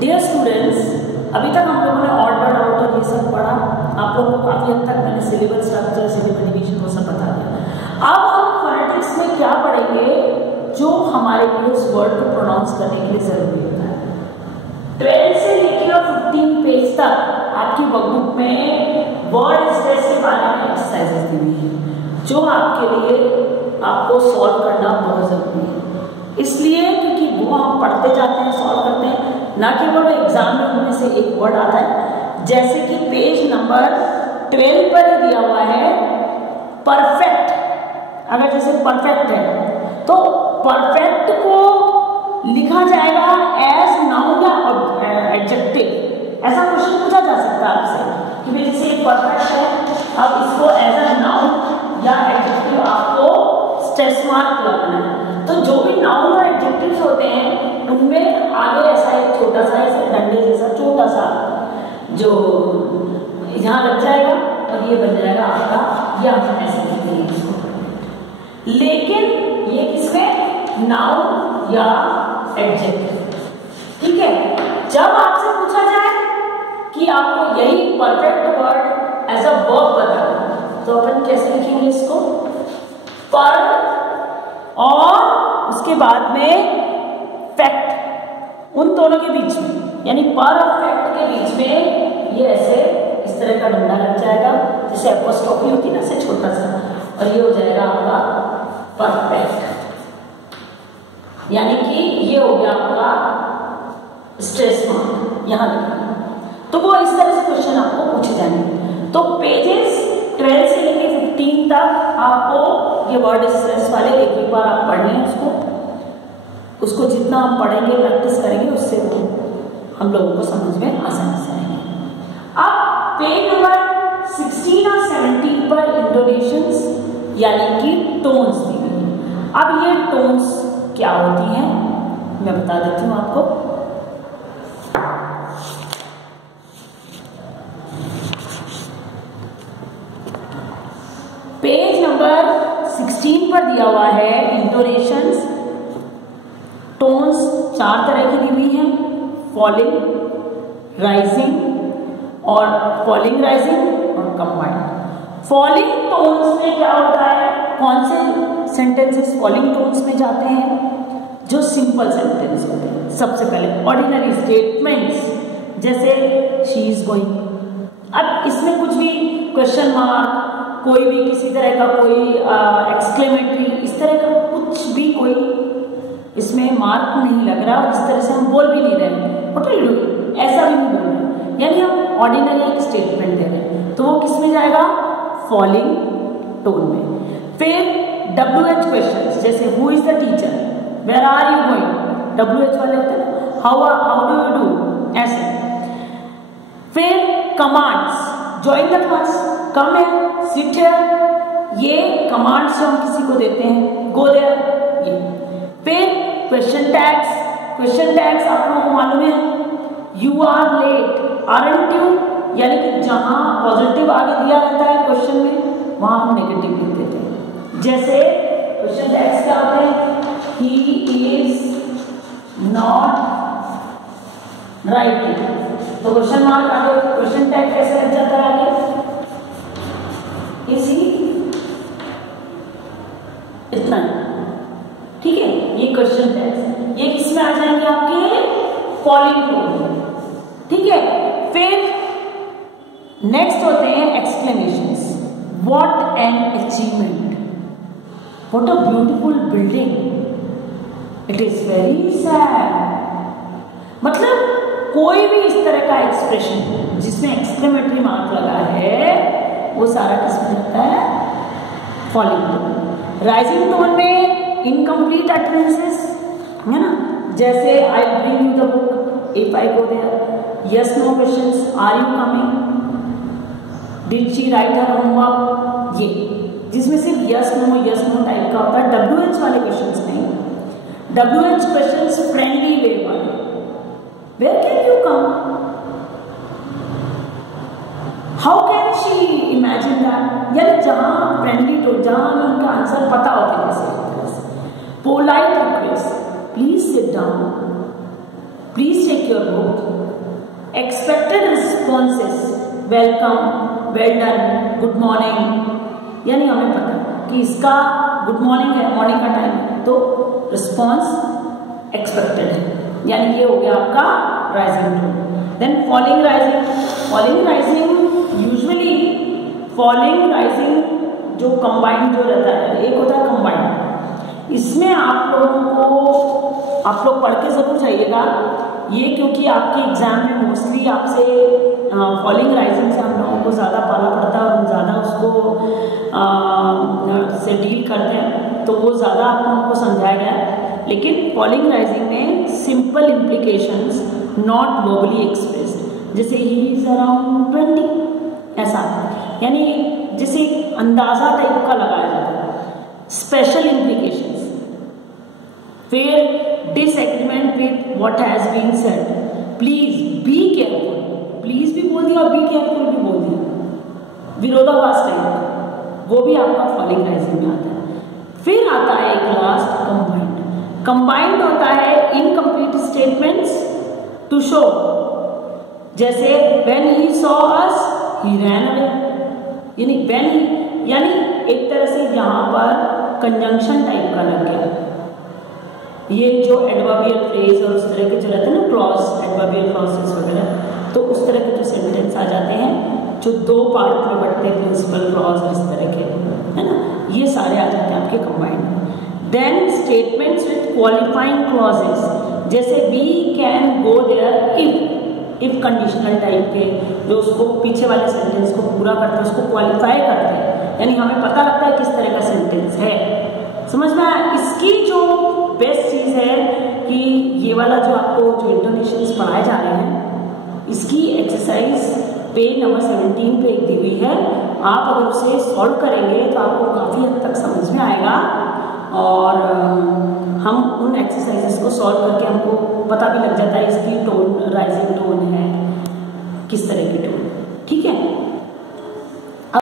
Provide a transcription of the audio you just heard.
Dear students, अभी तक हम लोगों ने ऑर्डर आउटर ये सब पढ़ा। आप लोगों को काफी हद तक मैंने सिलेबल स्ट्रक्चर, सिलेबल डिवीजन वो सब बता दिया। अब हम फोनेटिक्स में क्या पढ़ेंगे जो हमारे लिए उस वर्ड को प्रोनाउंस करने के लिए जरूरी होता है। 12 से लेकर 15 पेज तक आपकी वर्कबुक में वर्ड स्ट्रेस के बारे में एक्सरसाइजेस दी हुई है जो आपके लिए आपको सॉल्व करना बहुत जरूरी है। इसलिए क्योंकि वो हम पढ़ते जाते हैं, सॉल्व करते हैं, ना केवल एग्जाम में उनमें से एक वर्ड आता है। जैसे कि पेज नंबर 12 पर ही दिया हुआ है परफेक्ट। अगर जैसे परफेक्ट है तो परफेक्ट को लिखा जाएगा एज नाउन या एडजेक्टिव। ऐसा क्वेश्चन पूछा जा सकता है आपसे कि भाई जैसे परफेक्ट है, अब इसको एज अ नाउन या एडजेक्टिव आपको स्ट्रेस मार्क लगाना है। तो जो भी नाउन और एडजेक्टिव्स होते हैं उनमें आगे ऐसा एक छोटा सा ऐसा डंडे जैसा छोटा सा जो यहाँ लग जाएगा और ये बन जाएगा आपका, या ऐसे लिखेंगे इसको। लेकिन ये किसमें, नाउन या एडजेक्टिव। ठीक है, जब आपसे पूछा जाए कि आपको यही perfect word as a verb बताना, तो अपन कैसे लिखेंगे इसको, पर और उसके बाद में फैक्ट, उन दोनों के बीच में, यानी पर और फैक्ट के बीच में ये ऐसे इस तरह का डंडा लग जाएगा, जैसे एपोस्ट्रोफी होती है ना, से छोटा सा, और ये हो जाएगा आपका परफेक्ट। यानी कि ये हो गया आपका स्ट्रेस मार्क यहाँ लिखा। तो वो इस तरह से क्वेश्चन आपको पूछे जाएंगे। तो पेजेस 12 से लेकर 15 तक आपको ये वर्ड स्ट्रेस वाले एक बार आप पढ़ लें उसको जितना हम पढ़ेंगे, प्रैक्टिस करेंगे, उससे वो हम लोगों को समझ में आसानी से आएंगे। अब पेज नंबर 16 और 17 पर इंटोनेशंस यानी कि टोन्स दी हुई है। अब ये टोन्स क्या होती हैं मैं बता देती हूँ आपको। पेज नंबर 16 पर दिया हुआ है इंटोनेशंस। टोन्स 4 तरह की दी हुई हैं, फॉलिंग, राइजिंग और फॉलिंग, राइजिंग और कंबाइंड। फॉलिंग टोन्स में क्या होता है, कौन से सेंटेंसेस फॉलिंग टोन्स में जाते हैं, जो सिंपल सेंटेंस होते हैं। सबसे पहले ऑर्डिनरी स्टेटमेंट्स, जैसे शी इज गोइंग। अब इसमें कुछ भी क्वेश्चन मार्क, कोई भी किसी तरह का कोई एक्सक्लेमेटरी, इस तरह का कुछ भी कोई इसमें मार्क नहीं लग रहा और इस तरह से हम बोल भी नहीं रहे व्हाट आर यू डूइंग, ऐसा भी नहीं बोल रहे, यानी हम ऑर्डिनरी एक स्टेटमेंट दे रहे हैं, तो वो किस में जाएगा, फॉलिंग टोन में। फिर WH क्वेश्चंस, जैसे who is the teacher, where are you going, WH वाले होते हैं, हाउ डू यू डू, ऐसे। फिर commands, join the class, come here, sit here, ये कमांड्स जो हम किसी को देते हैं, गो देयर, ये। फिर क्वेश्चन टैग्स, क्वेश्चन टैग्स आप लोगों को मालूम है, you are late, aren't you, यानी कि जहां पॉजिटिव आगे दिया रहता है क्वेश्चन में वहां हम नेगेटिव लिख देते हैं। जैसे क्वेश्चन टैग्स क्या होते हैं, ही इज नॉट राइटिंग, तो क्वेश्चन मार्क आगे, क्वेश्चन टैग कैसे लग जाता है आगे, इज ही, इतना। ठीक है, ये क्वेश्चन टैग्स, ये किसमें आ जाएंगे, आपके फॉलिंग टोन। ठीक है, फिर नेक्स्ट होते हैं exclamations, what an achievement, what a beautiful building, it is very sad. मतलब कोई भी इस तरह का एक्सप्रेशन जिसमें एक्सक्लेमेटरी मार्क लगा है वो सारा किसमें लगता है, फॉलिंग टोन। राइजिंग टोन में इनकम्प्लीट अटरेंसेस है ना, जैसे I bring you the book, if I go there, yes no questions, are you coming, did she write her homework, ये जिसमें सिर्फ यस नो टाइप का होता है। WH वाले क्वेश्चंस नहीं, WH क्वेश्चंस फ्रेंडली वे वाले, where can you come, how can she imagine that, यानी जहां फ्रेंडली टोन, जहां हमें उनका आंसर पता होता है कैसे। Polite request, please sit down, please take your your book, expected responses welcome, well done, good morning, यानी हमें पता कि इसका गुड मॉर्निंग है, मॉर्निंग का टाइम है, तो रिस्पॉन्स एक्सपेक्टेड है, यानी ये हो गया आपका rising tone. Then falling rising, falling rising usually falling rising जो कंबाइंड जो रहता है, एक होता है कंबाइंड, इसमें आप लोगों को आप लोग पढ़ के जरूर जाइएगा ये, क्योंकि आपके एग्जाम में मोस्टली आपसे फॉलिंग राइजिंग से हम लोगों को ज़्यादा पाना पड़ता है और हम ज़्यादा उसको से डील करते हैं, तो वो ज़्यादा आप लोगों को समझाया गया है। लेकिन फॉलिंग राइजिंग में simple implications not verbally expressed, जैसे ही इज अराउंड 20, ऐसा, यानी जैसे अंदाजा टाइप का लगाया जाता है। स्पेशल इम्प्लीकेशंस, फिर disagreement with what has been said, please be careful, please भी बोल दिया और बी केयरफुल भी बोल दिया, विरोधाभास टाइप, वो भी आपका फॉलिंग राइजिंग में आता है। फिर आता है एक लास्ट कंबाइंड। कंबाइंड होता है इनकम्प्लीट स्टेटमेंट्स टू शो, जैसे when he saw us he ran away, यानी व्हेन, यानी एक तरह से यहाँ पर कंजंक्शन टाइप का लग गया। ये जो एडवर्बियल फ्रेज और उस तरह के जो रहते हैं ना क्लॉज, एडवर्बियल क्लॉजेस वगैरह, तो उस तरह के जो सेंटेंस आ जाते हैं जो दो पार्ट में बढ़ते हैं, प्रिंसिपल क्लॉज और इस तरह के, है ना, ये सारे आ जाते हैं आपके कंबाइंड में। Then statements with qualifying clauses, जैसे we can go there if conditional type के, जो उसको पीछे वाले सेंटेंस को पूरा करते हैं, उसको क्वालिफाई करते हैं, यानी हमें पता लगता है किस तरह का सेंटेंस है। समझ में आया? इसकी जो बेस्ट चीज़ है कि ये वाला जो आपको जो इंटोनेशंस पढ़ाए जा रहे हैं, इसकी एक्सरसाइज पेज नंबर 17 पे एक दी हुई है। आप अगर उसे सॉल्व करेंगे तो आपको काफ़ी हद तक समझ में आएगा, और हम उन एक्सरसाइजेस को सॉल्व करके हमको पता भी लग जाता है इसकी टोन, राइजिंग टोन है किस तरह की टोन, ठीक है।